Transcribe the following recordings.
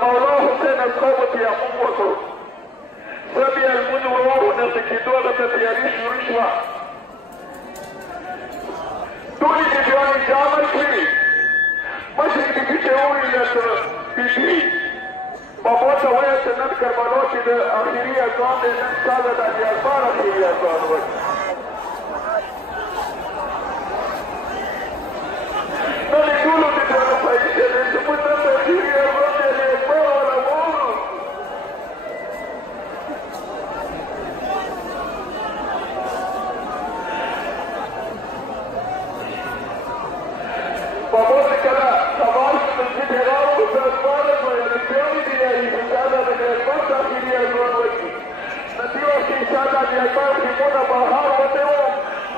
مولا حسین القوم ته موږ وکړو. زه بیا لمونځ ورو نږدې کېدو دلته تیاري شروع شوه. ټولې بیبیانې جامه کړي. مشرې بیبي چې وویل بیبي بابا ته وایه چې نن کربلا کې د اخري اذان دی، نن ستا د علي اکبر اخري اذان وایي. نن یې ټولو بیبیانو پایي چې دی زموږ نن د اخري اذان دی علي اکبر والا واورو. بابا چې کله سوال مسجد حرام او زربارت ویل بیانې دي یاري چې دا د علي اکبر د اخري اذان وایي. نو دې وخت کې چې د علي اکبر خیمونه بهر وتې وو،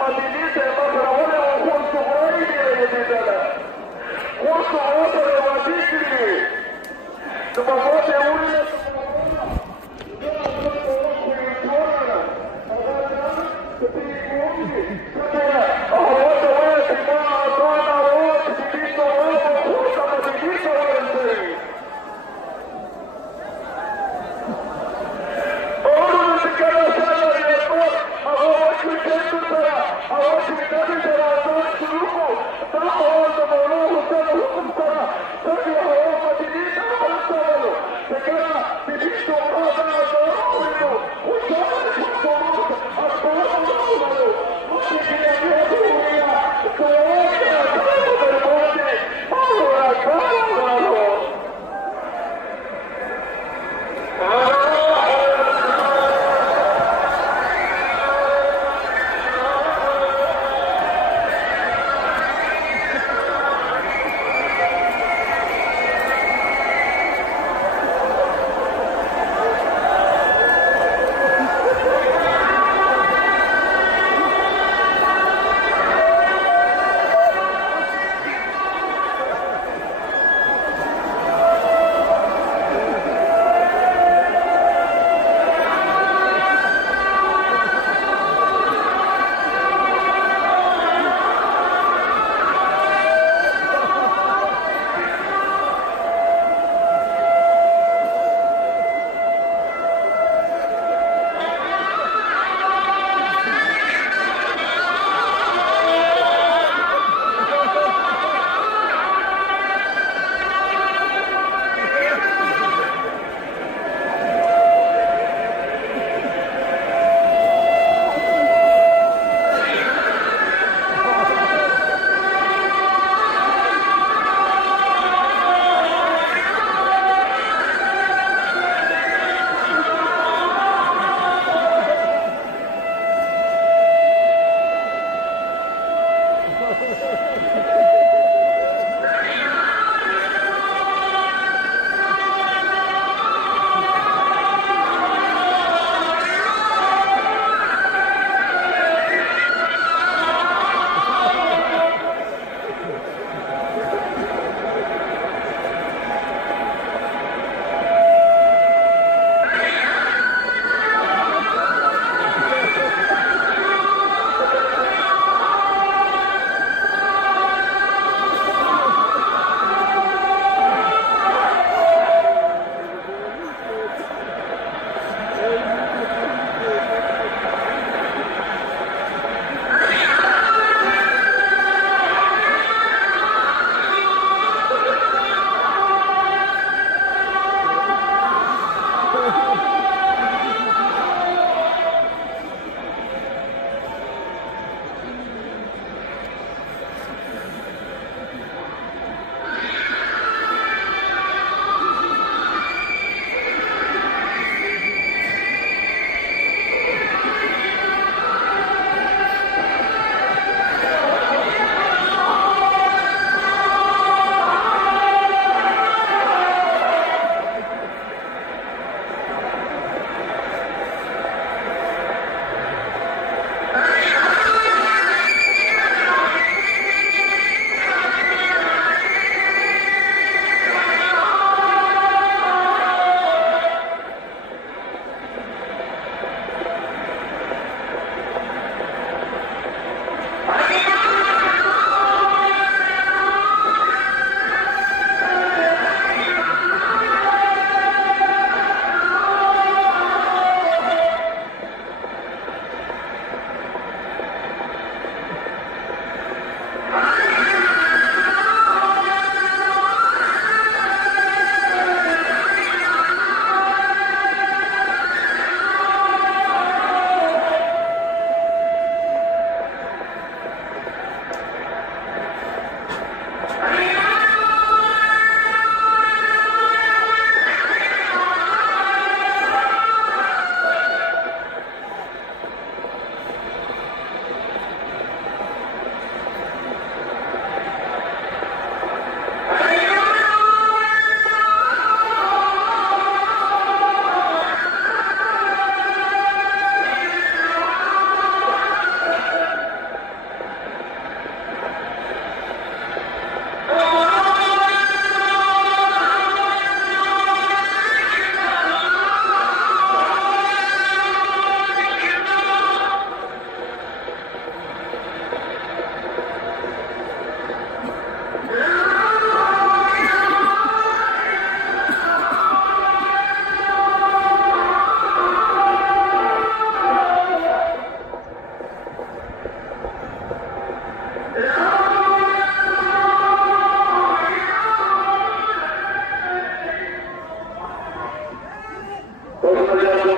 مدینې ته یې مخ راوړی وو، خو صغرا یې ډېره یادېدله، خو صغرا سره یې وعدې کړي. نو بابا ته یې وویل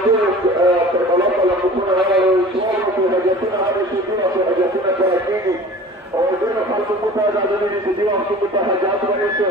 يقول الخلاصه لما يكون هذا يشوفوا في هجتنا هذا يشوفونا في هجتنا كراكيني ويقولوا خلق المتابعه دي تديهم في متهجات رئيسه